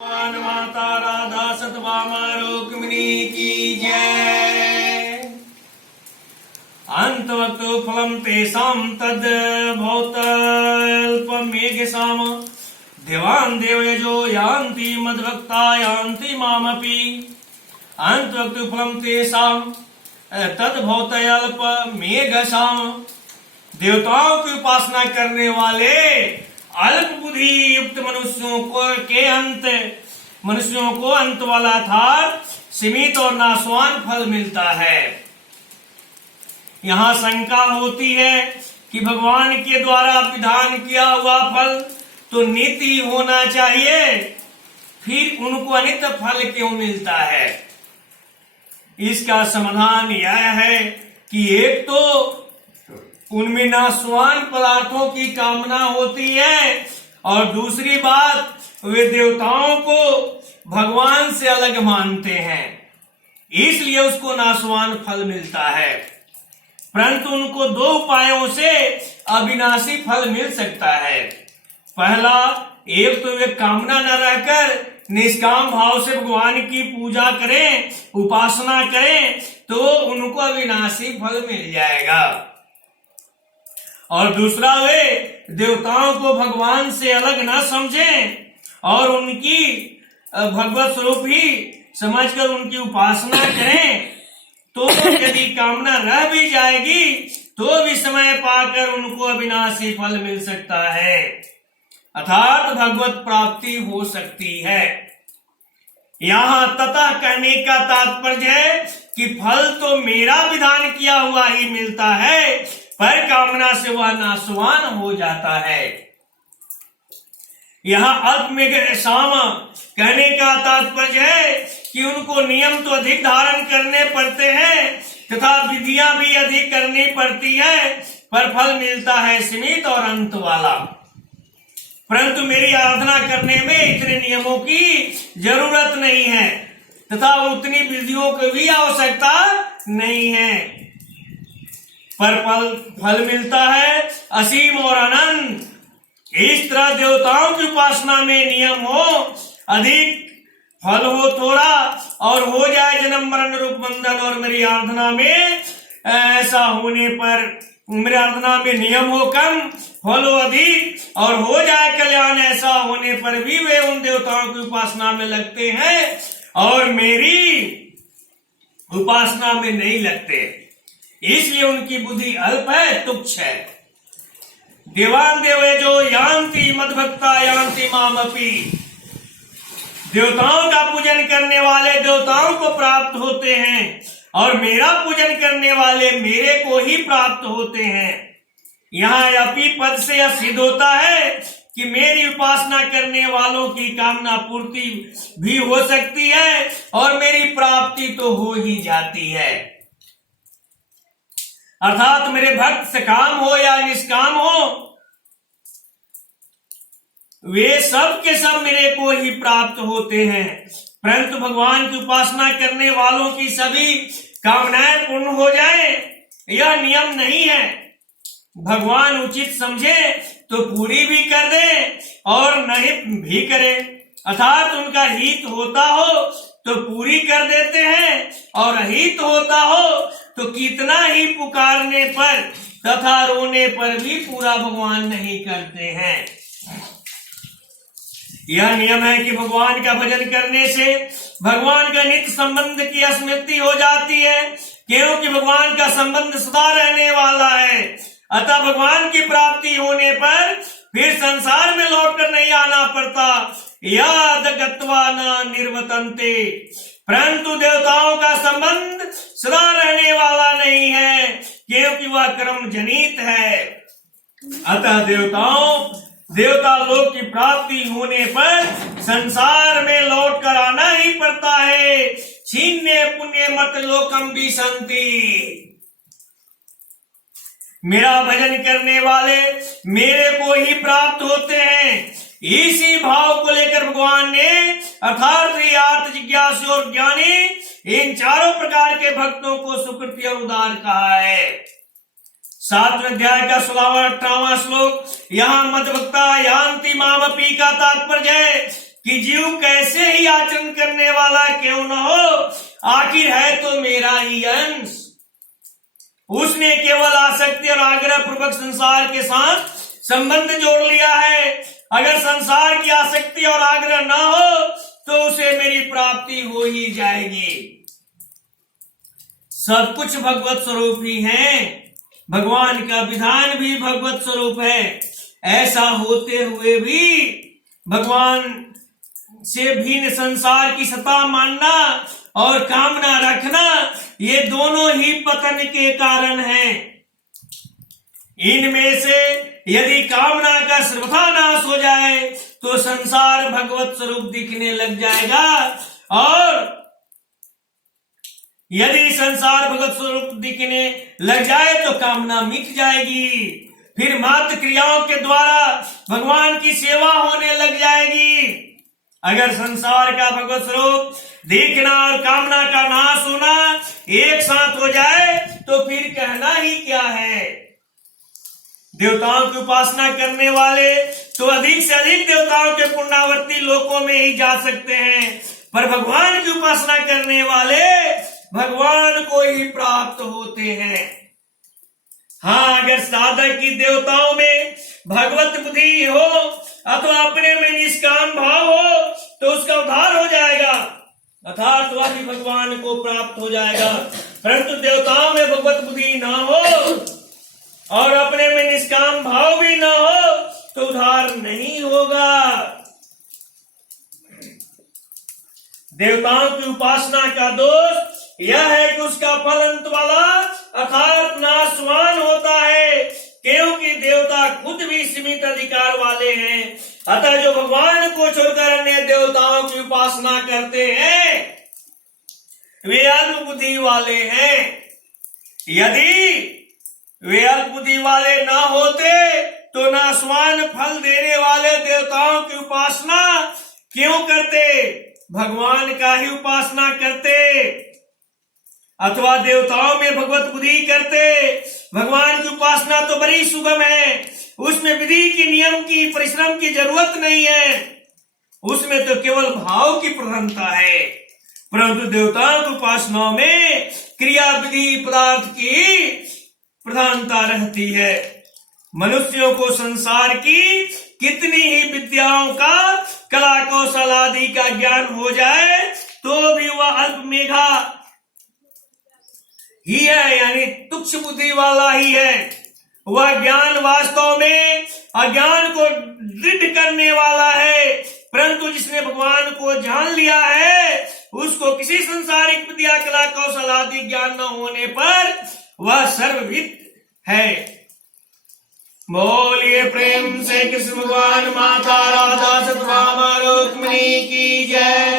भगवान माता राधा सतभामा रुक्मिणी की जय। अंतवतो फलम तेषां तद भौतल्पमेघसाम देवान् देवयजो यान्ति मद्भक्ता यान्ति मामपि। अंतवतो फलम तेषां तद भौतल्पमेघसाम, देवताओं की उपासना करने वाले अल्प बुद्धि युक्त मनुष्यों को अंत वाला था सीमित और नाशवान फल मिलता है। यहाँ शंका होती है कि भगवान के द्वारा विधान किया हुआ फल तो नित्य ही होना चाहिए, फिर उनको अनित्य फल क्यों मिलता है? इसका समाधान यह है कि एक तो उनमें नाशवान पदार्थों की कामना होती है और दूसरी बात वे देवताओं को भगवान से अलग मानते हैं, इसलिए उसको नाशवान फल मिलता है। परंतु उनको दो उपायों से अविनाशी फल मिल सकता है। पहला, एक तो वे कामना न रहकर निष्काम भाव से भगवान की पूजा करें, उपासना करें, तो उनको अविनाशी फल मिल जाएगा। और दूसरा, वे देवताओं को भगवान से अलग न समझें और उनकी भगवत स्वरूप ही समझकर उनकी उपासना करें, तो यदि कामना रह भी जाएगी तो भी समय पाकर उनको अविनाशी फल मिल सकता है, अर्थात भगवत प्राप्ति हो सकती है। यहाँ तथा कहने का तात्पर्य है कि फल तो मेरा विधान किया हुआ ही मिलता है, पर कामना से वह नाशवान हो जाता है। यहाँ अल्पमेघसाम कहने का तात्पर्य है कि उनको नियम तो अधिक धारण करने पड़ते हैं तथा विधियां भी अधिक करनी पड़ती है, पर फल मिलता है सीमित और अंत वाला। परंतु मेरी आराधना करने में इतने नियमों की जरूरत नहीं है तथा उतनी विधियों की भी आवश्यकता नहीं है, पर फल मिलता है असीम और अनंत। इस तरह देवताओं की उपासना में नियम हो अधिक, फल हो थोड़ा, और हो जाए जन्म मरण रूप बंधन, और मेरी आराधना में ऐसा होने पर, मेरी आराधना में नियम हो कम, फल हो अधिक, और हो जाए कल्याण, ऐसा होने पर भी वे उन देवताओं की उपासना में लगते हैं और मेरी उपासना में नहीं लगते, इसलिए उनकी बुद्धि अल्प है, तुच्छ है। देवान देवयजो यान्ति मद्भक्ता यान्ति मामपि, देवताओं का पूजन करने वाले देवताओं को प्राप्त होते हैं और मेरा पूजन करने वाले मेरे को ही प्राप्त होते हैं। यहाँ अपी पद से यह सिद्ध होता है कि मेरी उपासना करने वालों की कामना पूर्ति भी हो सकती है और मेरी प्राप्ति तो हो ही जाती है, अर्थात मेरे भक्त सकाम हो या निष्काम हो, वे सब के सब मेरे को ही प्राप्त होते हैं। परंतु भगवान की उपासना करने वालों की सभी कामनाएं पूर्ण हो जाए, यह नियम नहीं है। भगवान उचित समझे तो पूरी भी कर दे और नहीं भी करे, अर्थात उनका हित होता हो तो पूरी कर देते हैं और अहित होता हो तो कितना ही पुकारने पर तथा रोने पर भी पूरा भगवान नहीं करते हैं। यह नियम है कि भगवान का भजन करने से भगवान का नित्य संबंध की स्मृति हो जाती है, क्योंकि भगवान का संबंध सदा रहने वाला है। अतः भगवान की प्राप्ति होने पर फिर संसार में लौटकर नहीं आना पड़ता। याद गत्वा न निर्वतन्ते, परंतु देवताओं का संबंध सदा रहने वाला नहीं है, क्योंकि वह कर्म जनित है। अतः देवता लोक की प्राप्ति होने पर संसार में लौट कर आना ही पड़ता है। छीन्ने पुण्य मत लोकम विसंति, मेरा भजन करने वाले मेरे को ही प्राप्त होते हैं। इसी भाव को लेकर भगवान ने अर्थात जिज्ञासु और ज्ञानी इन चारों प्रकार के भक्तों को सुकृति और उदार कहा है। 7वें अध्याय का 16वां 18वां श्लोक, यहाँ मद्भक्ता यान्ति मामपि का तात्पर्य है कि जीव कैसे ही आचरण करने वाला क्यों न हो, आखिर है तो मेरा ही अंश। उसने केवल आसक्ति और आग्रह पूर्वक संसार के साथ संबंध जोड़ लिया है। अगर संसार की आसक्ति और आग्रह न हो तो उसे मेरी प्राप्ति हो ही जाएगी। सब कुछ भगवत स्वरूप ही है, भगवान का विधान भी भगवत स्वरूप है। ऐसा होते हुए भी भगवान से भिन्न संसार की सत्ता मानना और कामना रखना, ये दोनों ही पतन के कारण हैं। इनमें से यदि कामना का सर्वथा नाश हो जाए तो संसार भगवत स्वरूप दिखने लग जाएगा, और यदि संसार भगवत स्वरूप दिखने लग जाए तो कामना मिट जाएगी। फिर मात्र क्रियाओं के द्वारा भगवान की सेवा होने लग जाएगी। अगर संसार का भगवत स्वरूप देखना और कामना का नाश होना एक साथ हो जाए तो फिर कहना ही क्या है। देवताओं की उपासना करने वाले तो अधिक से अधिक देवताओं के पुण्यवर्ती लोकों में ही जा सकते हैं, पर भगवान की उपासना करने वाले भगवान को ही प्राप्त होते हैं। हाँ, अगर साधक की देवताओं में भगवत बुद्धि हो अथवा अपने में निष्काम भाव हो तो उसका उद्धार हो जाएगा, अर्थात वह भी भगवान को प्राप्त हो जाएगा। परंतु देवताओं में भगवत बुद्धि ना हो और अपने में निष्काम भाव भी ना हो तो उद्धार नहीं होगा। देवताओं की उपासना का दोष यह है कि उसका फल अंत वाला अर्थात नाशवान होता है, क्योंकि देवता खुद भी सीमित अधिकार वाले हैं। अतः जो भगवान को छोड़कर अन्य देवताओं की उपासना करते हैं वे अल्प बुद्धि वाले हैं। यदि वे अल्प बुद्धि वाले न होते तो नाशवान फल देने वाले देवताओं की उपासना क्यों करते, भगवान का ही उपासना करते अथवा देवताओं में भगवत बुद्धि करते। भगवान की उपासना तो बड़ी सुगम है, उसमें विधि की नियम की परिश्रम की जरूरत नहीं है, उसमें तो केवल भाव की प्रधानता है। परंतु देवताओं की उपासना में क्रिया विधि पदार्थ की प्रधानता रहती है। मनुष्यों को संसार की कितनी ही विद्याओं का कला कौशल आदि का ज्ञान हो जाए तो भी वह अल्प मेघा ही है, यानी तुच्छ बुद्धि वाला ही है। वह ज्ञान वास्तव में अज्ञान को दृढ़ करने वाला है, परंतु जिसने भगवान को जान लिया है उसको किसी संसारिक विद्या कला कौशल आदि ज्ञान न होने पर वह सर्वविद है। बोलिए प्रेम से कृष्ण भगवान माता राधा सतभामा रुक्मिणी की जय।